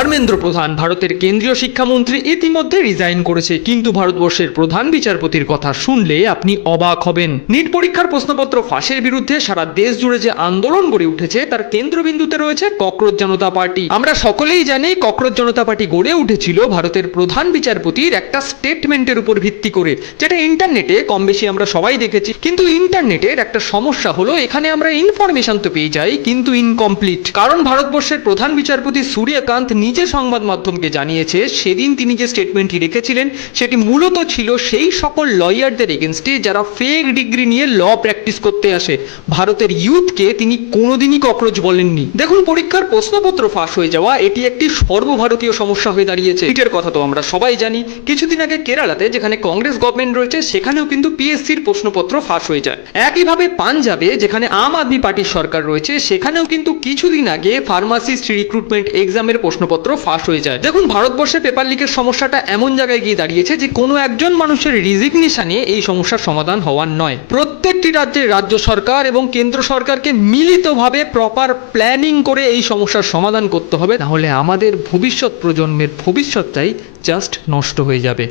ধর্মেন্দ্র প্রধান ভারতের কেন্দ্রীয় শিক্ষামন্ত্রী ইতিমধ্যে রিজাইন করেছে, কিন্তু ভারতবর্ষের প্রধান বিচারপতির কথা শুনলে আপনি অবাক হবেন। নিট পরীক্ষার প্রশ্নপত্র ফাঁসের বিরুদ্ধে সারা দেশ জুড়ে যে আন্দোলন গড়ে উঠেছে তার কেন্দ্রবিন্দুতে রয়েছে ককরোচ জনতা পার্টি। আমরা সকলেই জানি ককরোচ জনতা পার্টি গড়ে উঠেছিল ভারতের প্রধান বিচারপতির একটা স্টেটমেন্টের উপর ভিত্তি করে, যেটা ইন্টারনেটে কম বেশি আমরা সবাই দেখেছি। কিন্তু ইন্টারনেটের একটা সমস্যা হলো এখানে আমরা ইনফরমেশন তো পেয়ে যাই কিন্তু ইনকমপ্লিট। কারণ ভারতবর্ষের প্রধান বিচারপতি সূর্যকান্ত নিজে সংবাদ মাধ্যমকে জানিয়েছে সেদিন তিনি যে স্টেটমেন্টটি রেখেছিলেন সেটি মূলত ছিল সেই সকল লয়ারদের এগেনস্টে যারা ফেক ডিগ্রি নিয়ে ল প্র্যাকটিস করতে আসে। ভারতের ইউথকে তিনি কোনোদিনই ককরোচ বলেননি। দেখুন, পরীক্ষার প্রশ্নপত্র ফাঁস হয়ে যাওয়া এটি একটি সর্বভারতীয় সমস্যা হয়ে দাঁড়িয়েছে। এটার কথা তো আমরা সবাই জানি। কিছুদিন আগে কেরালাতে, যেখানে কংগ্রেস গভর্নমেন্ট রয়েছে, সেখানেও কিন্তু পিএসসির প্রশ্নপত্র ফাঁস হয়ে যায়। একইভাবে পাঞ্জাবে, যেখানে আম আদমি পার্টির সরকার রয়েছে, সেখানেও কিন্তু কিছুদিন আগে ফার্মাসিস্ট রিক্রুটমেন্ট এক্সামের প্রশ্নপত্র ফাঁস হয়ে যায়। দেখুন, ভারতবর্ষে পেপার লিকের সমস্যাটা এমন জায়গায় গিয়ে দাঁড়িয়েছে যে কোনো একজন মানুষের রিজিগনেশনে এই সমস্যার সমাধান হওয়ার নয়। প্রত্যেকটি রাজ্যের রাজ্য সরকার এবং কেন্দ্র সরকারকে মিলিতভাবে প্রপার প্ল্যানিং করে এই সমস্যার সমাধান করতে হবে, নাহলে আমাদের ভবিষ্যৎ প্রজন্মের ভবিষ্যৎটাই জাস্ট নষ্ট হয়ে যাবে।